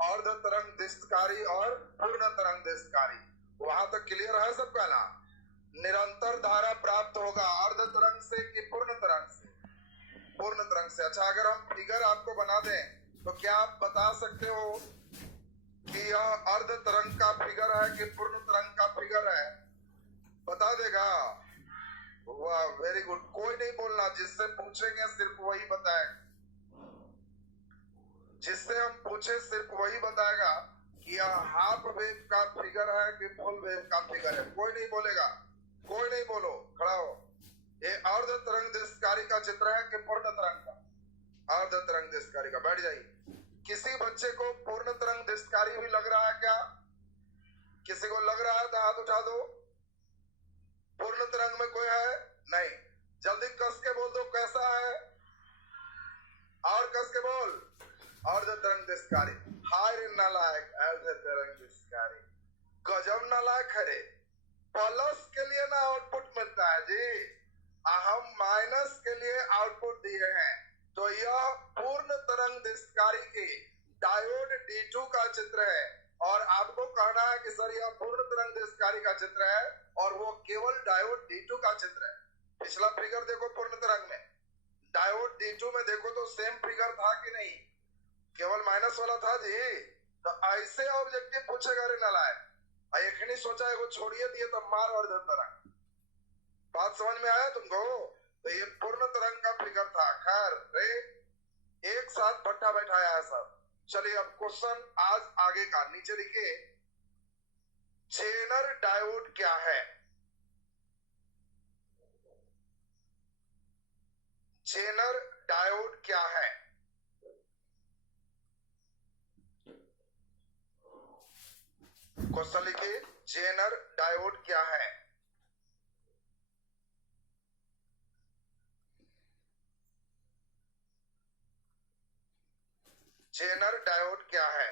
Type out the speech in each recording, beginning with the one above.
अर्ध तरंग दिशकारी और पूर्ण तरंग दिशकारी। वहां तक क्लियर है सबका ना? निरंतर धारा प्राप्त होगा अर्ध तरंग से कि पूर्ण तरंग से? पूर्ण तरंग से। अच्छा, अगर हम फिगर आपको बना दें तो क्या आप बता सकते हो कि यह अर्ध तरंग का फिगर है कि पूर्ण तरंग का फिगर है? बता देगा? वाह, वेरी गुड। कोई नहीं बोलना, जिससे पूछेंगे सिर्फ वही बताएगा। जिससे हम पूछे सिर्फ वही बताएगा कि यह हाफ वेव का फिगर है कि फुल वेव का फिगर है। कोई नहीं बोलेगा, कोई नहीं बोलो, खड़ा हो। ये अर्ध तरंग दिशकारी का चित्र है कि पूर्ण तरंग का? अर्ध तरंग दिशकारी का। बैठ जाइए। किसी बच्चे को पूर्ण तरंग दिशकारी भी लग रहा है क्या? किसी को लग रहा है तो हाथ उठा दो। पूर्ण तरंग में कोई है? नहीं। जल्दी कस के बोल दो कैसा है, और कस के बोल। अर्ध तरंग दिशकारी। हाय रे नालायक, अर्ध तरंग दिशकारी। गजब नालायक है रे। प्लस के लिए ना आउटपुट मिलता है जी, हम माइनस के लिए आउटपुट दिए हैं। तो यह पूर्ण तरंग दिशकारी की डायोड D2 का चित्र है, और आपको कहना है कि सर यह पूर्ण तरंग दिशकारी का चित्र है और वो केवल डायोड D2 का चित्र है। पिछला फिगर देखो पूर्ण तरंग में, डायोड D2 में देखो तो सेम फिगर था कि नहीं? केवल माइनस वाला था जी। तो ऐसे ऑब्जेक्टिव पूछेगा रे नालायक। एक नहीं सोचा है वो छोड़िए दिए तो मार और तरंग। बात समझ में आया तुमको? तो ये पूर्ण तरंग का फिगर था। खैर रे, एक साथ भट्टा बैठाया है सब। चलिए अब क्वेश्चन आज आगे का, नीचे लिखिए जेनर डायोड क्या है? जेनर डायोड क्या है? क्वेश्चन लिखिए जेनर डायोड क्या है? जेनर डायोड क्या है?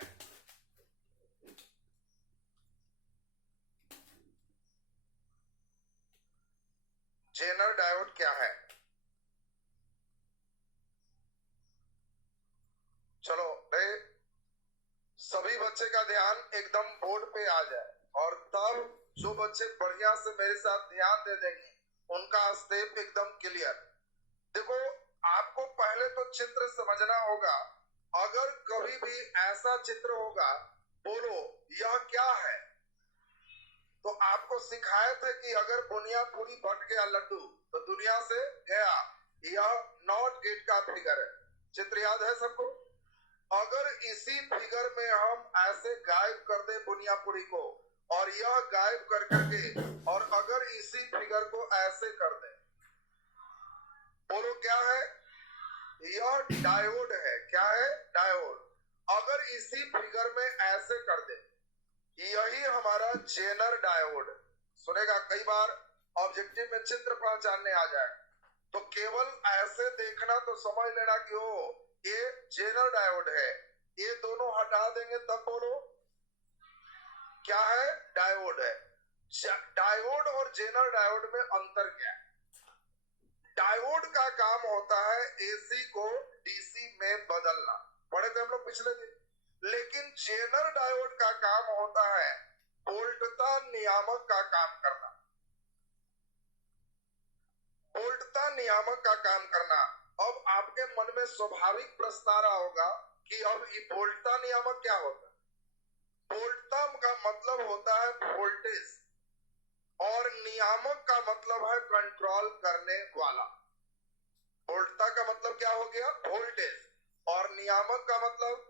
जेनर डायोड क्या है? चलो रे, सभी बच्चे का ध्यान एकदम बोर्ड पे आ जाए, और तब जो बच्चे बढ़िया से मेरे साथ ध्यान दे देंगे उनका स्टेप एकदम क्लियर। देखो, आपको पहले तो चित्र समझना होगा। अगर कभी भी ऐसा चित्र होगा, बोलो यह क्या है, तो आपको सिखाए थे कि अगर बुनिया पूरी बट गया लड्डू तो दुनिया से गया। यह नॉट गेट का फिगर है। चित्र याद है सबको? अगर इसी फिगर में हम ऐसे गायब कर दे बुनियापुरी को, और यह गायब कर करके, और अगर इसी फिगर को ऐसे कर दे, बोलो क्या है? यह डायोड है। क्या है? डायोड। अगर इसी फिगर में ऐसे कर दे, यही हमारा जेनर डायोड। सुनेगा कई बार ऑब्जेक्टिव में चित्र पहचानने आ जाए तो केवल ऐसे देखना तो समझ लेना कि ओ ये जेनर डायोड है। ये दोनों हटा देंगे तब बोलो क्या है? डायोड है। डायोड और जेनर डायोड में अंतर क्या है? डायोड का काम होता है एसी को डीसी में बदलना, पढ़े थे हम लोग पिछले दिन। लेकिन जेनर डायोड का काम होता है वोल्टता नियामक का काम करना। वोल्टता नियामक का काम करना। अब आपके मन में स्वाभाविक प्रश्न आ रहा होगा कि अब ये वोल्टता नियामक क्या होता है? वोल्टता का मतलब होता है वोल्टेज, और नियामक का मतलब है कंट्रोल करने वाला। वोल्टता का मतलब क्या हो गया? वोल्टेज। और नियामक का मतलब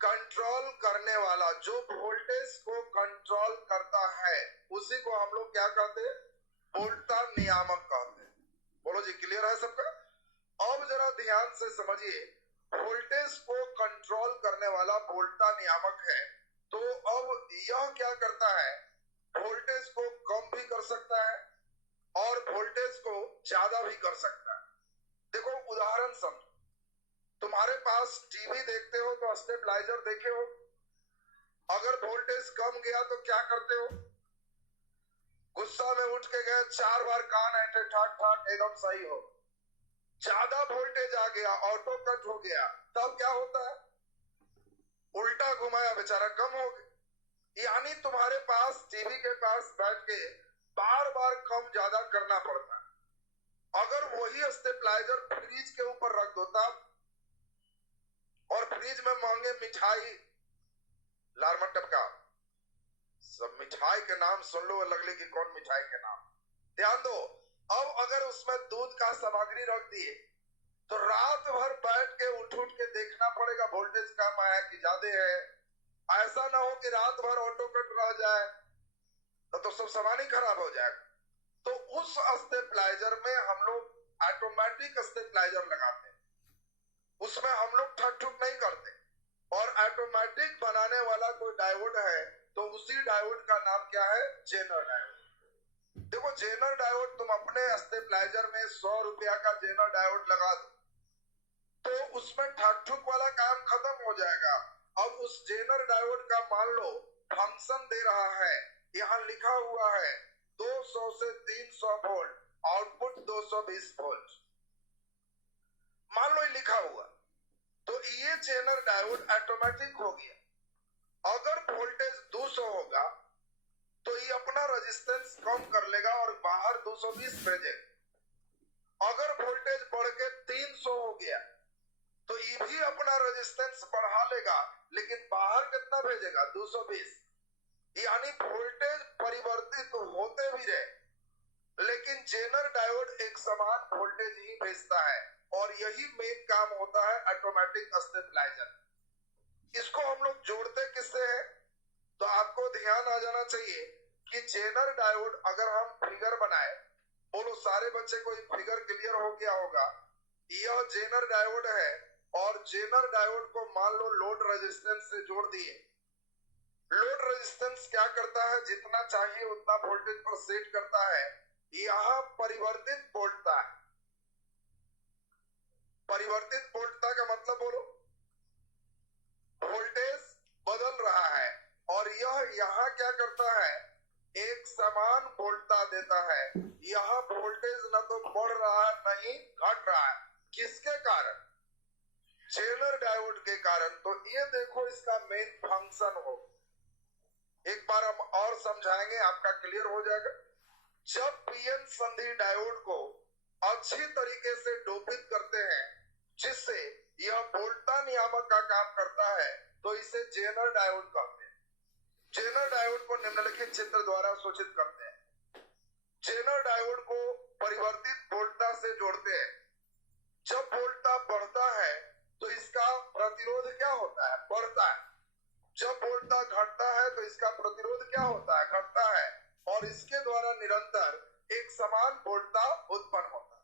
कंट्रोल करने वाला। जो वोल्टेज को कंट्रोल करता है उसी को हम लोग क्या कहते हैं? वोल्टता नियामक कहते हैं। बोलो जी, क्लियर है सबका? अब जरा ध्यान से समझिए, वोल्टेज को कंट्रोल करने वाला वोल्टता नियामक है। तो अब यह क्या करता है? वोल्टेज को कम भी कर सकता है और वोल्टेज को ज्यादा भी कर सकता है। देखो उदाहरण समझो, तुम्हारे पास टीवी देखते हो तो स्टेबलाइजर देखे हो। अगर वोल्टेज कम गया तो क्या करते हो? गुस्सा में उठ के गए, 4 बार कान ऐठे ठाक ठाक एकदम सही हो। ज्यादा वोल्टेज आ गया, ऑटो कट हो गया, तब क्या होता है? उल्टा घुमाया बेचारा कम हो गया। यानी तुम्हारे पास टीवी के पास बैठ के बार बार कम ज्यादा करना पड़ता है। अगर वही स्टेबलाइजर फ्रिज के ऊपर रख दो तब, और फ्रिज में महंगे मिठाई, लार टपका, सब मिठाई के नाम सुन लो, लगले कि कौन मिठाई के नाम, ध्यान दो। अब अगर उसमें दूध का सामग्री रख दिए तो रात भर बैठ के उठ के देखना पड़ेगा वोल्टेज कम आया कि ज्यादा है। ऐसा ना हो कि रात भर ऑटो कट रह जाए तो सब सामान ही खराब हो जाएगा। तो उस स्टेबलाइजर में हम लोग ऑटोमेटिक स्टेबलाइजर लगाते हैं, उसमें हम लोग ठक ठुक नहीं करते। और ऑटोमेटिक बनाने वाला कोई डायोड है तो उसी डायोड का नाम क्या है, जेनर डायोड। देखो जेनर डायोड तुम अपने स्टेबलाइजर में 100 रुपया का जेनर डायोड लगा दो तो उसमें ठक ठुक वाला काम खत्म हो जाएगा। अब उस जेनर डायोड का मान लो फंक्शन दे रहा है, यहाँ लिखा हुआ है 200 से 300 वोल्ट, आउटपुट 220 वोल्ट, मान लो ये लिखा हुआ, तो ये जेनर डायोड ऑटोमेटिक हो गया। अगर वोल्टेज 200 होगा तो ये अपना रेजिस्टेंस कम कर लेगा और बाहर 220 भेजेगा। अगर वोल्टेज बढ़ के 300 हो गया तो ये भी अपना रेजिस्टेंस बढ़ा लेगा, लेकिन बाहर कितना भेजेगा, 220। यानी वोल्टेज परिवर्तित तो होते भी रहे लेकिन जेनर डायोड एक समान वोल्टेज ही भेजता है, और यही मेन काम होता है ऑटोमेटिक स्टेबलाइजर। इसको हम लोग जोड़ते किससे है, तो आपको ध्यान आ जाना चाहिए कि जेनर डायोड अगर हम फिगर बनाए, बोलो सारे बच्चे को फिगर क्लियर हो गया होगा। यह जेनर डायोड है और जेनर डायोड को मान लो लोड रेजिस्टेंस से जोड़ दिए। लोड रेजिस्टेंस क्या करता है, जितना चाहिए उतना वोल्टेज पर सेट करता है, यहाँ परिवर्तित वोल्टता है। परिवर्तित वोल्टता का मतलब बोलो, वोल्टेज बदल रहा है और यह यहाँ क्या करता है, एक समान वोल्टता देता है। यहाँ वोल्टेज न तो बढ़ रहा है नहीं घट रहा है, किसके कारण, जेनर डायोड के कारण। तो ये देखो इसका मेन फंक्शन हो, एक बार हम और समझाएंगे, आपका क्लियर हो जाएगा। जब पीएन संधि डायोड को अच्छी तरीके से डोपित करते हैं जिससे यह वोल्टता नियामक का काम करता है तो इसे जेनर डायोड कहते हैं। जेनर डायोड को निम्नलिखित चित्र द्वारा सूचित करते हैं। जेनर डायोड को परिवर्तित वोल्टता से जोड़ते हैं। जब वोल्टता बढ़ता है तो इसका प्रतिरोध क्या होता है, बढ़ता है। जब वोल्टता घटता है तो इसका प्रतिरोध क्या होता है, घटता है। और इसके द्वारा निरंतर एक समान वोल्टता उत्पन्न होता है।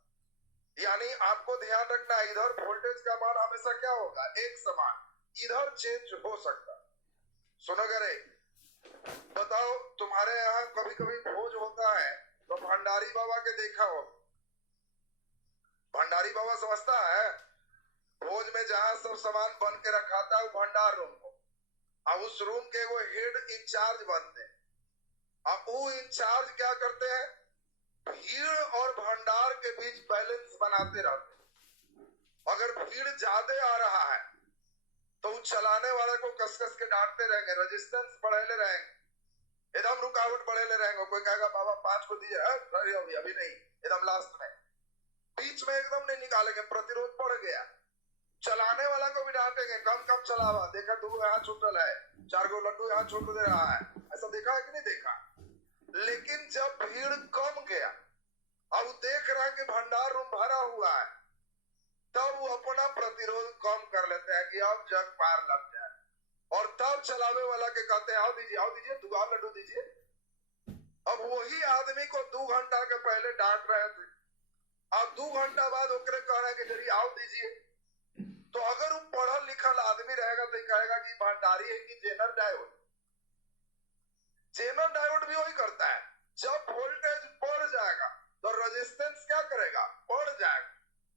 यानी आपको ध्यान रखना है, इधर वोल्टेज का मान हमेशा क्या होगा, एक समान, इधर चेंज हो सकता है। सुनो रे, बताओ तुम्हारे यहाँ कभी कभी भोज होता है तो भंडारी बाबा के देखा हो, भंडारी बाबा समझता है, भोज में जहाँ सब सामान बन के रखा था वो भंडार रूम हो, अब उस रूम के वो हेड इंचार्ज बनते हैं। अब वो इंचार्ज क्या करते हैं, भीड़ और भंडार के बीच बैलेंस बनाते रहते हैं। अगर भीड़ ज्यादा आ रहा है तो उस चलाने वाले को कस कस के डांटते रहेंगे, रेजिस्टेंस बढ़ाते रहेंगे, एकदम रुकावट बढ़ाते रहेंगे। कोई कहेगा बाबा 5 को दीजिए, अभी नहीं, एकदम लास्ट में, बीच में एकदम नहीं निकालेंगे, प्रतिरोध बढ़ गया। चलाने वाला को भी डांटेंगे, कम कम चलावा, देखा 2 यहाँ छूटल है, 4 गो लड्डू यहाँ छूट दे रहा है, ऐसा देखा है कि नहीं देखा। लेकिन जब भीड़ कम गया, अब देख रहा है कि भंडार रूम भरा हुआ है, तब वो अपना प्रतिरोध कम कर लेते हैं कि अब जग पार लग जाए, और तब चलावे वाला के कहते हैं आओ दीजिए 2 और लड्डू दीजिए। अब वही आदमी को 2 घंटा के पहले डांट रहे थे, अब 2 घंटा बाद ओकरे कह रहे हैं कि जरी आओ दीजिए। तो अगर वो पढ़ा लिखल आदमी रहेगा तो कहेगा कि भंडारी है कि जेनर डायोड। जेनर डायोड भी वही करता है, जब वोल्टेज बढ़ जाएगा तो रेजिस्टेंस क्या करेगा, बढ़ जाएगा,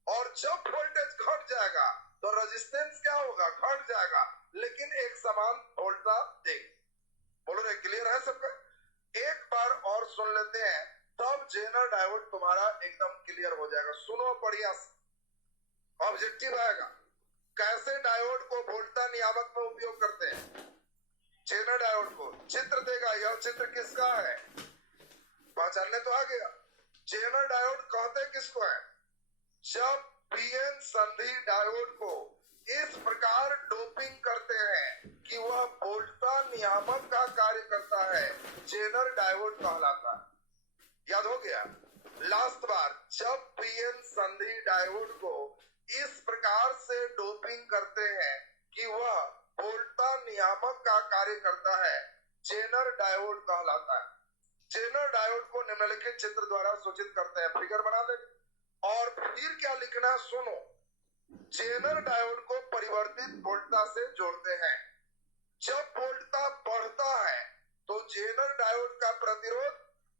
और जब वोल्टेज घट जाएगा तो रेजिस्टेंस क्या होगा, घट जाएगा, लेकिन एक समान वोल्टता देगा। बोलो रे, क्लियर है सबका। एक बार और सुन लेते हैं, तब जेनर डायोड तुम्हारा एकदम क्लियर हो जाएगा। सुनो बढ़िया से, ऑब्जेक्टिव आएगा। कैसे डायोड को वोल्टता नियामक में उपयोग करते हैं, जेनर डायोड को चित्र देगा, यह चित्र किसका है, पहचानने तो आ गया। जेनर डायोड कहते किसको है, जब पीएन संधि डायोड को इस प्रकार डोपिंग करते हैं कि वह वोल्टता नियामक का कार्य करता है, जेनर डायोड कहलाता है। याद हो गया, लास्ट बार, जब पीएन संधि डायोड को इस प्रकार से डोपिंग करते हैं कि वह वोल्टता नियामक का कार्य करता है, जेनर डायोड कहलाता है। जेनर डायोड को निम्नलिखित चित्र द्वारा सूचित करते हैं, फिगर बना ले। और फिर क्या लिखना सुनो, जेनर डायोड को परिवर्तित वोल्टता से जोड़ते हैं। जब वोल्टता बढ़ता है तो जेनर डायोड का प्रतिरोध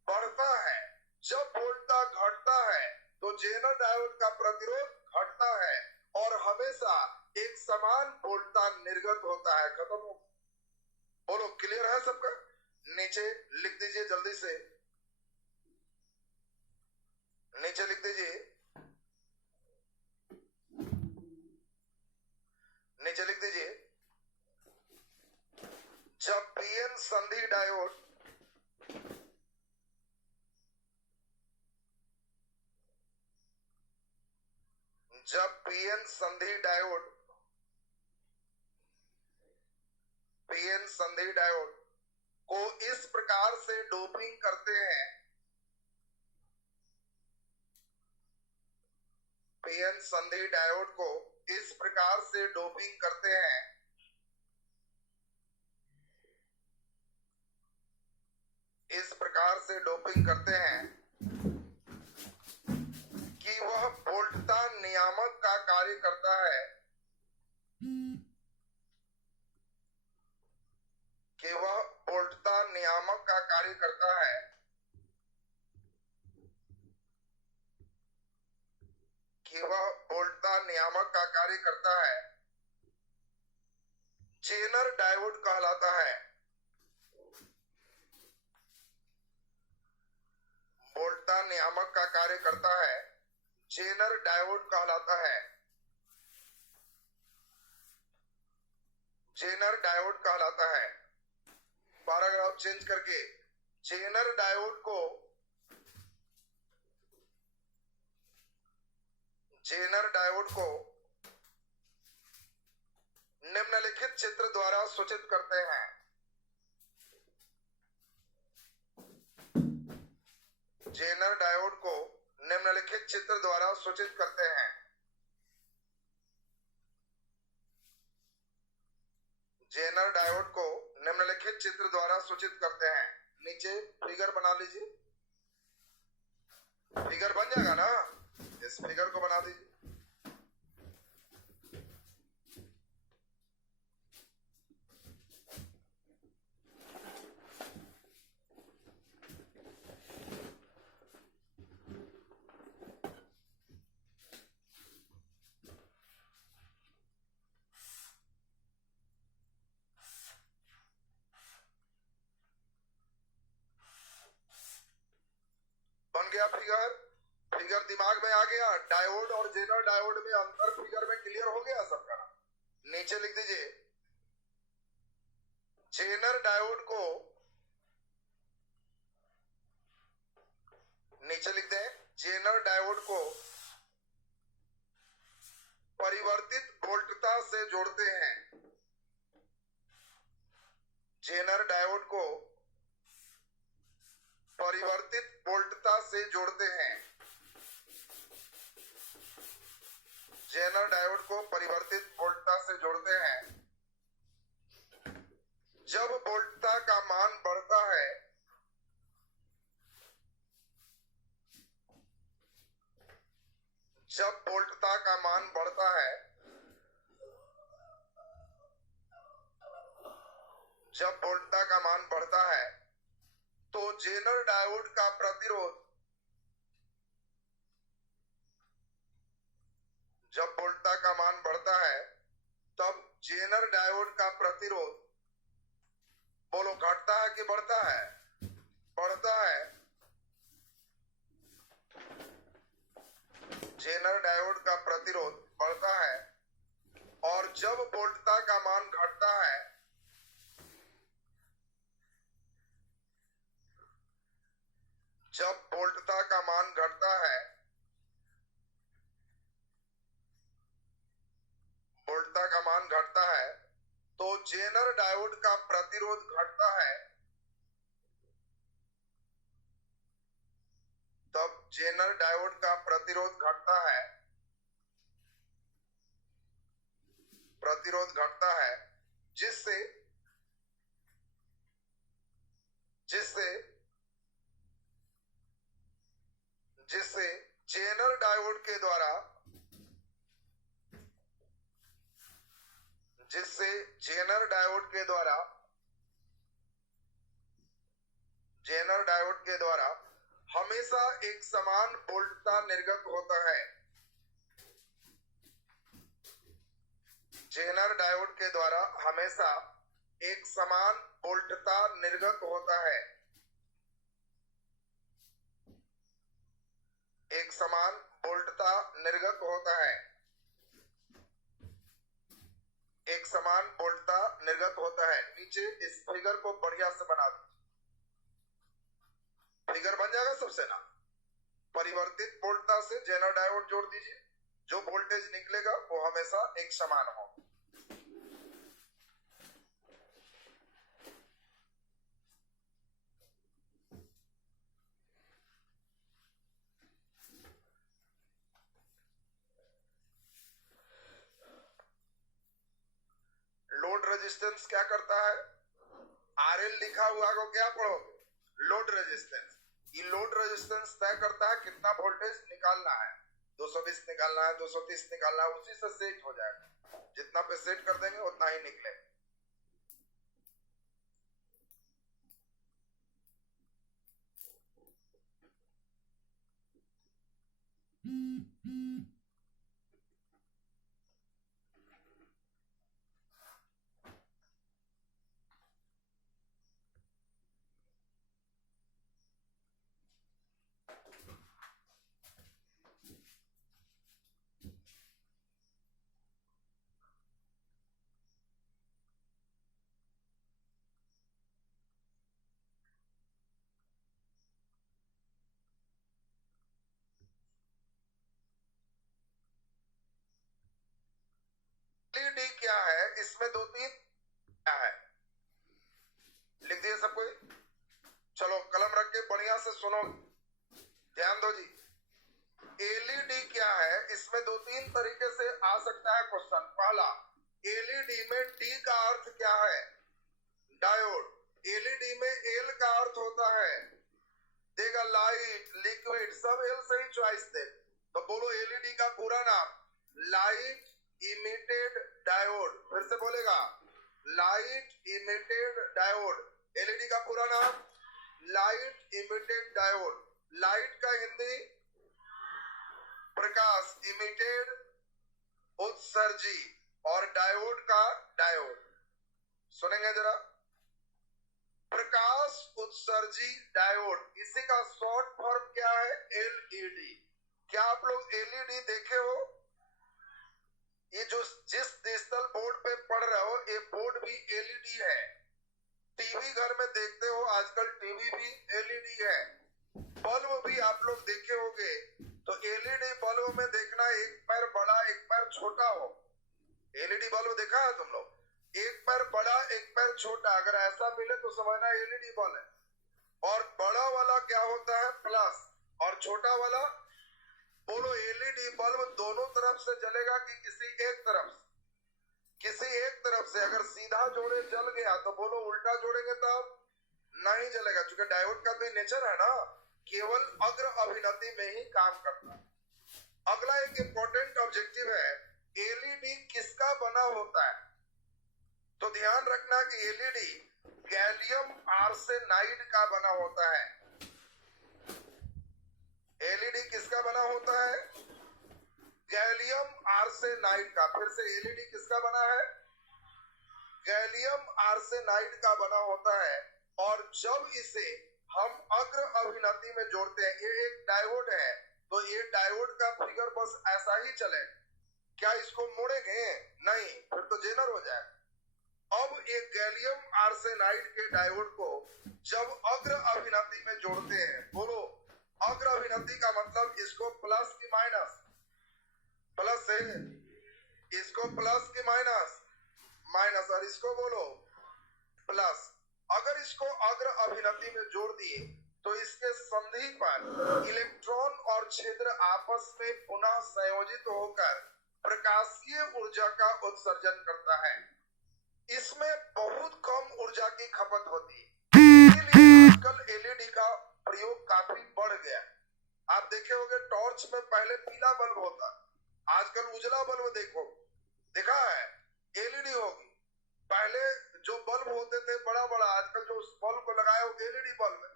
बढ़ता है, जब वोल्टता घटता है तो जेनर डायोड का प्रतिरोध घटता है, और हमेशा एक समान वोल्टता निर्गत होता है। खत्म हो, बोलो क्लियर है सबका। नीचे लिख दीजिए जल्दी से, नीचे लिख दीजिए, नीचे लिख दीजिए, जब पीएन संधि डायोड पीएन संधि डायोड को इस प्रकार से डोपिंग करते हैं, पीएन संधि डायोड को इस प्रकार से डोपिंग करते हैं कि वह वोल्टता नियामक का कार्य करता है, कि वह वोल्टता नियामक का कार्य करता है, कि वह वोल्टता नियामक का कार्य करता है, जेनर डायोड कहलाता है। वोल्टता नियामक का कार्य करता है, जेनर डायोड कहलाता है, जेनर डायोड कहलाता है। पैराग्राफ चेंज करके जेनर डायोड को निम्नलिखित चित्र द्वारा सूचित करते हैं। जेनर डायोड को निम्नलिखित चित्र द्वारा सूचित करते हैं। जेनर डायोड को निम्नलिखित चित्र द्वारा सूचित करते हैं। नीचे फिगर बना लीजिए, फिगर बन जाएगा ना, इस फिगर को बना दीजिए। बन गया फिगर, फिगर दिमाग में आ गया। डायोड और जेनर डायोड में अंतर फिगर में क्लियर हो गया सबका। नीचे लिख दीजिए, जेनर डायोड को, नीचे लिख दें, जेनर डायोड को परिवर्तित वोल्टता से जोड़ते हैं। जेनर डायोड को परिवर्तित वोल्टता से जोड़ते हैं। जेनर डायोड को परिवर्तित वोल्टता से जोड़ते हैं। जब वोल्टता का मान बढ़ता है, जब वोल्टता का मान बढ़ता है, जब वोल्टता का मान बढ़ता है तो जेनर डायोड का प्रतिरोध, जब वोल्टता का मान बढ़ता है तब जेनर डायोड का प्रतिरोध, बोलो घटता है कि बढ़ता है, बढ़ता है। जेनर डायोड का प्रतिरोध बढ़ता है, और जब वोल्टता का मान घटता है जेनर डायोड का प्रतिरोध घटता है, तब जेनर डायोड का प्रतिरोध घटता है, प्रतिरोध घटता है, जिससे जिससे जिससे जेनर डायोड के द्वारा जेनर डायोड के द्वारा हमेशा एक समान वोल्टता निर्गत होता है। जेनर डायोड के द्वारा हमेशा एक समान वोल्टता निर्गत होता है, एक समान वोल्टता निर्गत होता है, एक समान वोल्टता निर्गत होता है। नीचे इस फिगर को बढ़िया से बना दीजिए, फिगर बन जाएगा सबसे ना। परिवर्तित वोल्टता से जेनर डायोड जोड़ दीजिए, जो वोल्टेज निकलेगा वो हमेशा एक समान हो। लोड रेजिस्टेंस क्या करता है? आरएल लिखा हुआ को क्या पढ़ोगे? Load resistance. ये लोड रेजिस्टेंस तय करता है कितना वोल्टेज निकालना है, 220 निकालना है, 230 निकालना है, उसी से सेट हो जाएगा। जितना पे सेट कर देंगे उतना ही निकलेगा। एलईडी क्या है? इसमें दो तीन क्या है, लिख दिए सब कोई? चलो कलम रख के बढ़िया से सुनो, ध्यान दो जी। एलईडी क्या है? इसमें दो तीन तरीके से आ सकता है क्वेश्चन। पहला, एलईडी में डी का अर्थ क्या है? डायोड। एलईडी में एल का अर्थ होता है, देगा लाइट, लिक्विड, सब एल से ही चॉइस दे। तो बोलो एलईडी का पूरा नाम, लाइट इमिटेड डायोड। फिर से बोलेगा, लाइट इमिटेड डायोड। एलईडी का पूरा नाम लाइट इमिटेड डायोड। लाइट का हिंदी प्रकाश, इमिटेड उत्सर्जी, और डायोड का डायोड। सुनेंगे जरा, प्रकाश उत्सर्जी डायोड, इसी का शॉर्ट फॉर्म क्या है? एलईडी। क्या आप लोग एलईडी देखे हो? ये जो जिस डिजिटल बोर्ड पे पढ़ रहे हो, ये बोर्ड भी एलईडी है। टीवी घर में देखते हो, आजकल टीवी भी एलईडी है। बल्ब भी आप लोग देखे होंगे, तो एलईडी बल्ब में देखना एक पैर बड़ा एक पैर छोटा हो। एलईडी बल्ब देखा है तुम लोग? एक पैर बड़ा एक पैर छोटा, अगर ऐसा मिले तो समझना एलईडी बल्ब है। और बड़ा वाला क्या होता है? प्लस, और छोटा वाला? बोलो एलईडी बल्ब दोनों तरफ से जलेगा कि किसी एक तरफ से? किसी एक तरफ से। अगर सीधा जोड़े जल गया तो बोलो उल्टा जोड़ेंगे तब नहीं जलेगा, क्योंकि डायोड का तो नेचर है ना, केवल अग्र अभिनति में ही काम करता है। अगला एक इंपॉर्टेंट ऑब्जेक्टिव है, एलईडी किसका बना होता है? तो ध्यान रखना कि एलईडी गैलियम आर्सेनाइड का बना होता है। एलईडी किसका बना होता है? गैलियम आर्सेनाइड का। फिर से, एलईडी किसका बना है? गैलियम आर्सेनाइड का बना होता है। और जब इसे हम अग्र अभिनति में जोड़ते हैं, ये एक डायोड है, तो ये डायोड का फिगर बस ऐसा ही चले। क्या इसको मोड़ेंगे? नहीं, फिर तो जेनर हो जाए। अब एक गैलियम आर्सेनाइड के डायोड को जब अग्र अभिनति में जोड़ते हैं, बोलो अग्र अभिनति का मतलब इसको प्लस की माइनस, प्लस है, इसको प्लस की माइनस, माइनस, और इसको बोलो प्लस। अगर इसको अग्र अभिनति में जोड़ दिए तो इसके संधि पर इलेक्ट्रॉन और छिद्र आपस में पुनः संयोजित होकर प्रकाशीय ऊर्जा का उत्सर्जन करता है। इसमें बहुत कम ऊर्जा की खपत होती है, इसीलिए आजकल एलईडी का प्रयोग काफी बढ़ गया। आप देखे होंगे टॉर्च में पहले पीला बल्ब होता, आजकल उजला बल्ब देखो, देखा है, एलईडी होगी। पहले जो बल्ब होते थे बड़ा बड़ा, आजकल जो उस बल्ब को लगाया वो एलईडी बल्ब है।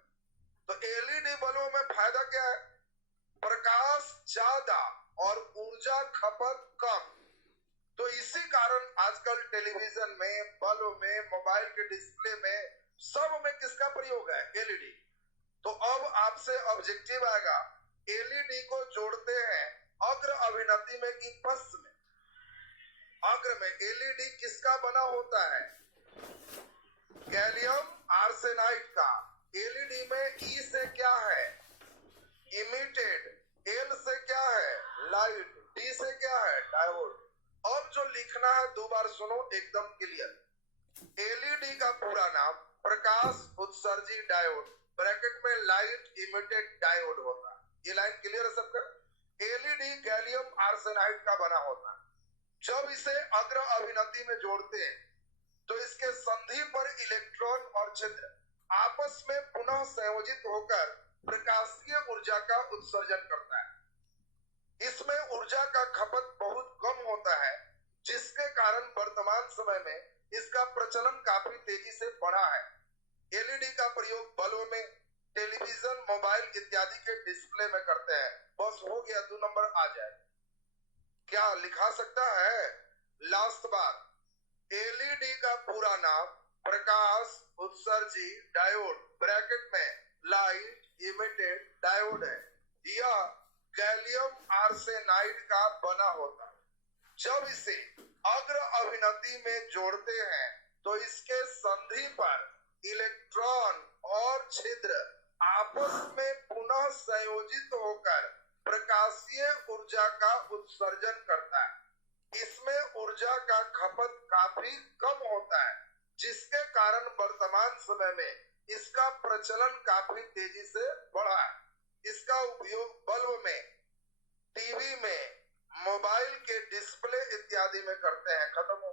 तो एलईडी बल्बों में फायदा क्या है? प्रकाश ज्यादा और ऊर्जा खपत कम। तो इसी कारण आजकल टेलीविजन में, बल्ब में, मोबाइल के डिस्प्ले में, सब में किसका प्रयोग है? एलईडी। तो अब आपसे ऑब्जेक्टिव आएगा, एलईडी को जोड़ते हैं अग्र अभिनति में कि पश्च में? अग्र में। एलईडी किसका बना होता है? गैलियम आर्सेनाइड का। एलईडी में ई से क्या है? इमिटेड। एल से क्या है? लाइट। डी से क्या है? डायोड। अब जो लिखना है दो बार सुनो, एकदम क्लियर। एलईडी का पूरा नाम प्रकाश उत्सर्जी डायोड, ब्रैकेट में लाइट इमिटेड डायोड होता है। ये लाइन क्लियर है सबका? एलईडी गैलियम आर्सेनाइड का बना होता है। जब इसे अग्र अभिनति में जोड़ते हैं तो इसके संधि पर इलेक्ट्रॉन और छिद्र आपस में पुनः संयोजित होकर प्रकाशीय ऊर्जा का उत्सर्जन करता है। इसमें ऊर्जा का खपत बहुत कम होता है, जिसके कारण वर्तमान समय में इसका प्रचलन काफी तेजी से बढ़ा है। एलईडी का प्रयोग बल्ब में, टेलीविजन, मोबाइल इत्यादि के डिस्प्ले में करते हैं। बस हो गया, 2 नंबर आ जाए। क्या लिखा सकता है? लास्ट बार, एलईडी का पूरा नाम प्रकाश उत्सर्जी डायोड, ब्रैकेट में लाइट इमिटेड डायोड है। यह गैलियम आर्सेनाइड का बना होता है। जब इसे अग्र अभिनति में जोड़ते हैं तो इसके संधि पर इलेक्ट्रॉन और छिद्र आपस में पुनः संयोजित होकर प्रकाशीय ऊर्जा का उत्सर्जन करता है। इसमें ऊर्जा का खपत काफी कम होता है, जिसके कारण वर्तमान समय में इसका प्रचलन काफी तेजी से बढ़ा है। इसका उपयोग बल्ब में, टीवी में, मोबाइल के डिस्प्ले इत्यादि में करते हैं। खत्म हो?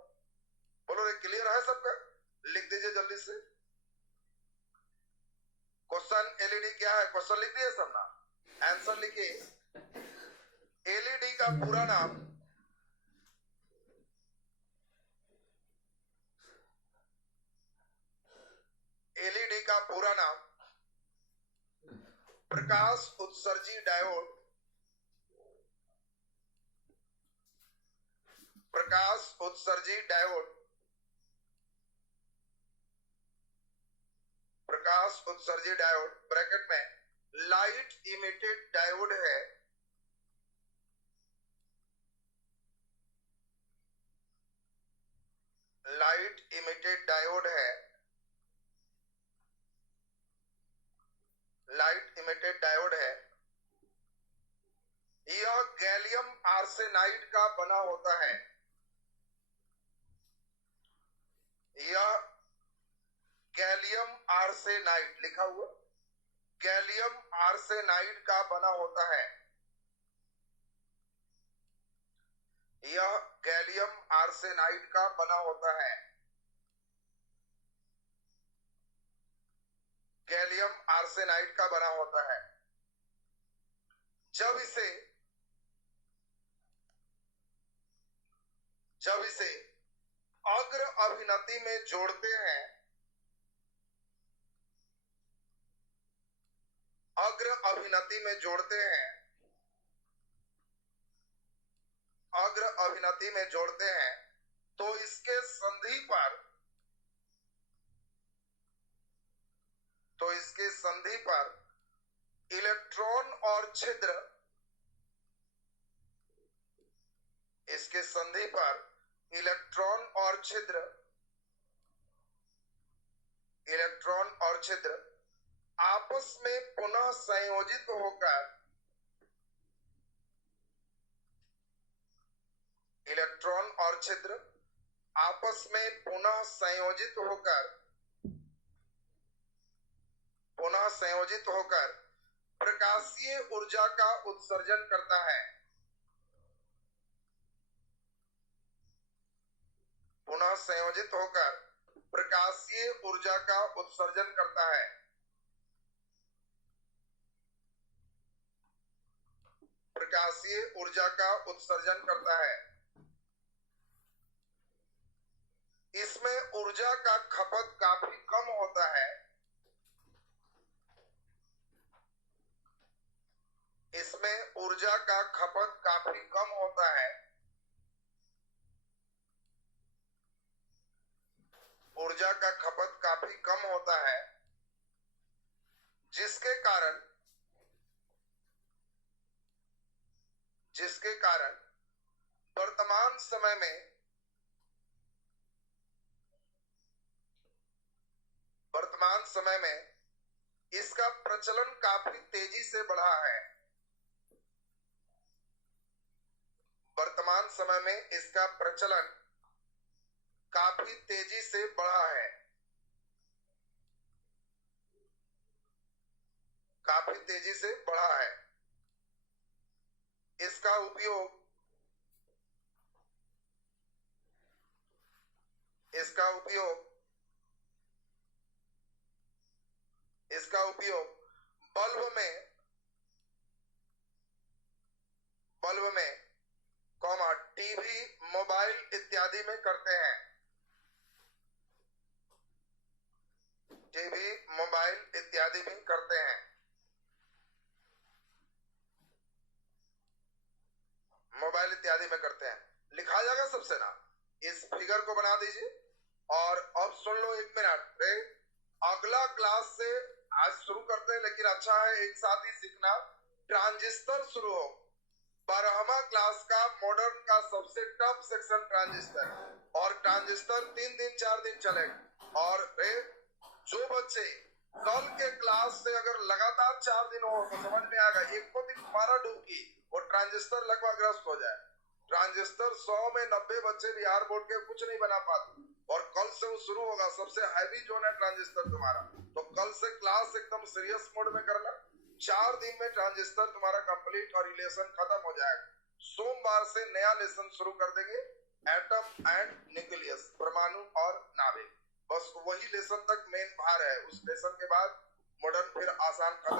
बोलो रे, क्लियर है सबका? लिख दीजिए जल्दी से। क्वेश्चन एलईडी क्या है? क्वेश्चन लिख दिए सब ना? आंसर लिखिए। एलईडी का पूरा नाम एलईडी का पूरा नाम प्रकाश उत्सर्जी डायोड, प्रकाश उत्सर्जी डायोड, प्रकाश उत्सर्जी डायोड, ब्रैकेट में लाइट इमिटेड डायोड है। लाइट इमिटेड डायोड है। लाइट इमिटेड डायोड है। यह गैलियम आर्सेनाइड का बना होता है। यह गैलियम आर्सेनाइड लिखा हुआ, गैलियम आर्सेनाइड का बना होता है। यह गैलियम आर्सेनाइड का बना होता है। गैलियम आर्सेनाइड का बना होता है। जब इसे अग्र अभिनति में जोड़ते हैं, अग्र अभिनति में जोड़ते हैं, अग्र अभिनति में जोड़ते हैं तो इसके संधि पर, इलेक्ट्रॉन और छिद्र, इसके संधि पर इलेक्ट्रॉन और छिद्र, इलेक्ट्रॉन और छिद्र आपस में पुनः संयोजित होकर, इलेक्ट्रॉन और छिद्र आपस में पुनः संयोजित होकर प्रकाशीय ऊर्जा का उत्सर्जन करता है। पुनः संयोजित होकर प्रकाशीय ऊर्जा का उत्सर्जन करता है। प्रकाशीय ऊर्जा का उत्सर्जन करता है। इसमें ऊर्जा का खपत काफी कम होता है। इसमें ऊर्जा का खपत काफी कम होता है। ऊर्जा का खपत काफी कम होता है, जिसके कारण वर्तमान समय में इसका प्रचलन काफी तेजी से बढ़ा है। वर्तमान समय में इसका प्रचलन काफी तेजी से बढ़ा है। काफी तेजी से बढ़ा है। इसका उपयोग बल्ब में टीवी, मोबाइल इत्यादि में करते हैं। टीवी, मोबाइल इत्यादि में करते हैं। मोबाइल इत्यादि में करते हैं। लिखा जाएगा सबसे ना, इस फिगर को बना दीजिए। और अब सुन लो 1 मिनट। अगला क्लास से आज शुरू करते हैं, लेकिन अच्छा है एक साथ ही सीखना। ट्रांजिस्टर शुरू हो। 12वां क्लास का मॉडर्न का सबसे टफ सेक्शन ट्रांजिस्टर। और ट्रांजिस्टर 3 दिन 4 दिन चलेगा। और जो बच्चे कल के क्लास से अगर लगातार 4 दिन हो तो समझ में आएगा, एक को दिन 12 डुबकी और ट्रांजिस्टर लगभग ग्रस्त हो जाए। ट्रांजिस्टर 100 में 90 बच्चे बिहार बोर्ड के कुछ नहीं बना पाते। और कल से वो शुरू होगा, सबसे हैवी जोन है ट्रांजिस्टर तुम्हारा। तो कल से क्लास एकदम सीरियस मोड में करना। 4 दिन में ट्रांजिस्टर तुम्हारा कंप्लीट और रिलेशन खत्म हो जाएगा। सोमवार से नया लेसन शुरू कर देंगे, एटम एंड न्यूक्लियस, परमाणु और नाभिक। बस वही लेसन तक मेन भार है। उस लेसन के बाद मॉडर्न फिर आसान खत्म।